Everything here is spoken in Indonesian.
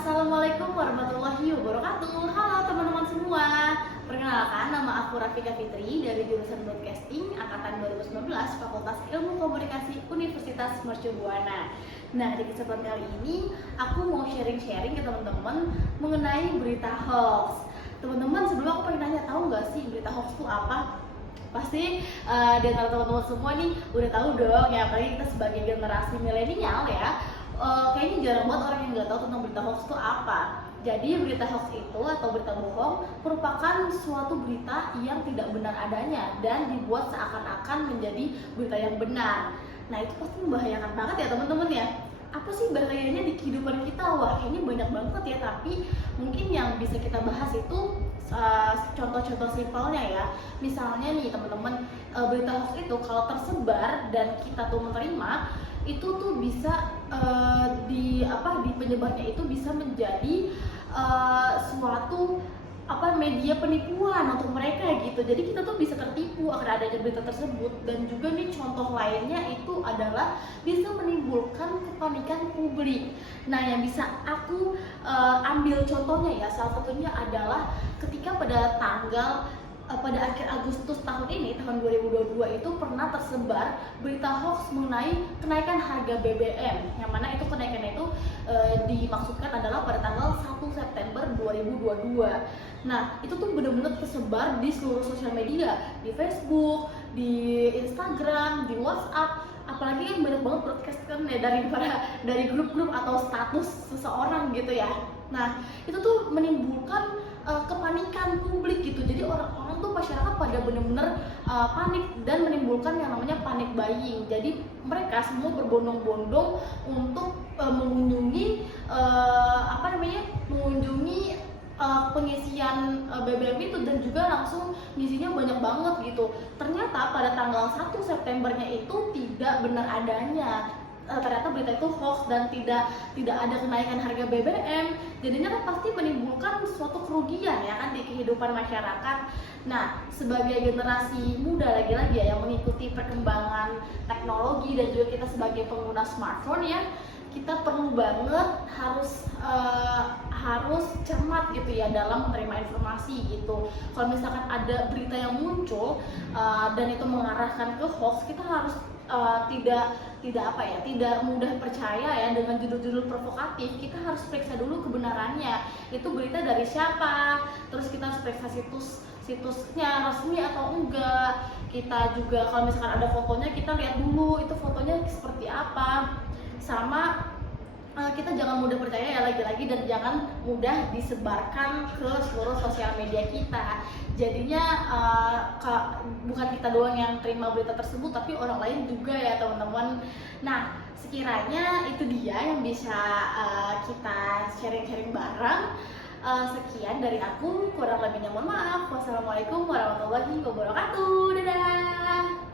Assalamualaikum warahmatullahi wabarakatuh. Halo teman-teman semua. Perkenalkan, nama aku Rafika Fitri dari jurusan Broadcasting angkatan 2019 Fakultas Ilmu Komunikasi Universitas Mercu Buana. Nah, di kesempatan kali ini aku mau sharing-sharing ke teman-teman mengenai berita hoax. Teman-teman, sebelum aku pengen nanya, tahu nggak sih berita hoax itu apa? Pasti di antara teman-teman semua nih udah tahu dong ya, apalagi kita sebagai generasi milenial ya. Kayaknya jarang banget orang yang nggak tahu tentang berita hoax itu apa. Jadi berita hoax itu atau berita bohong merupakan suatu berita yang tidak benar adanya dan dibuat seakan-akan menjadi berita yang benar. Nah, itu pasti membahayakan banget ya teman-teman ya. Apa sih bahayanya di kehidupan kita? Wah, kayaknya banyak banget ya, tapi mungkin yang bisa kita bahas itu contoh-contoh simpelnya ya. Misalnya nih teman-teman, berita hoax itu kalau tersebar dan kita tuh menerima, itu tuh bisa di penyebarnya itu bisa menjadi suatu media penipuan untuk mereka gitu. Jadi kita tuh bisa tertipu akan adanya berita tersebut. Dan juga nih contoh lainnya itu adalah bisa menimbulkan kepanikan publik. Nah, yang bisa aku ambil contohnya ya, salah satunya adalah ketika pada akhir Agustus tahun ini, tahun 2022 itu pernah tersebar berita hoax mengenai kenaikan harga BBM, yang mana itu kenaikannya itu dimaksudkan adalah pada tanggal 1 September 2022. Nah, itu tuh benar-benar tersebar di seluruh sosial media, di Facebook, di Instagram, di WhatsApp, apalagi kan banyak banget broadcast kan ya dari grup-grup atau status seseorang gitu ya. Nah, itu tuh menimbulkan kepanikan publik gitu. Jadi orang-orang tuh masyarakat pada benar-benar panik dan menimbulkan yang namanya panic buying. Jadi mereka semua berbondong-bondong untuk mengunjungi pengisian BBM itu, dan juga langsung ngisinya banyak banget gitu. Ternyata pada tanggal 1 Septembernya itu tidak benar adanya. Ternyata berita itu hoax dan tidak ada kenaikan harga BBM. Jadinya kan pasti menimbulkan suatu kerugian ya kan di kehidupan masyarakat. Nah, sebagai generasi muda lagi-lagi ya yang mengikuti perkembangan teknologi dan juga kita sebagai pengguna smartphone ya, kita perlu banget harus cermat gitu ya dalam menerima informasi gitu. Kalau misalkan ada berita yang muncul dan itu mengarahkan ke hoax, kita harus tidak mudah percaya ya dengan judul-judul provokatif. Kita harus periksa dulu kebenarannya, itu berita dari siapa, terus kita harus periksa situsnya resmi atau enggak. Kita juga kalau misalkan ada fotonya, kita lihat dulu itu fotonya seperti apa. Sama kita jangan mudah percaya ya, lagi-lagi, dan jangan mudah disebarkan ke seluruh sosial media kita. Jadinya bukan kita doang yang terima berita tersebut, tapi orang lain juga ya teman-teman. Nah, sekiranya itu dia yang bisa kita sharing-sharing bareng. Sekian dari aku, kurang lebihnya mohon maaf. Wassalamualaikum warahmatullahi wabarakatuh. Dadah.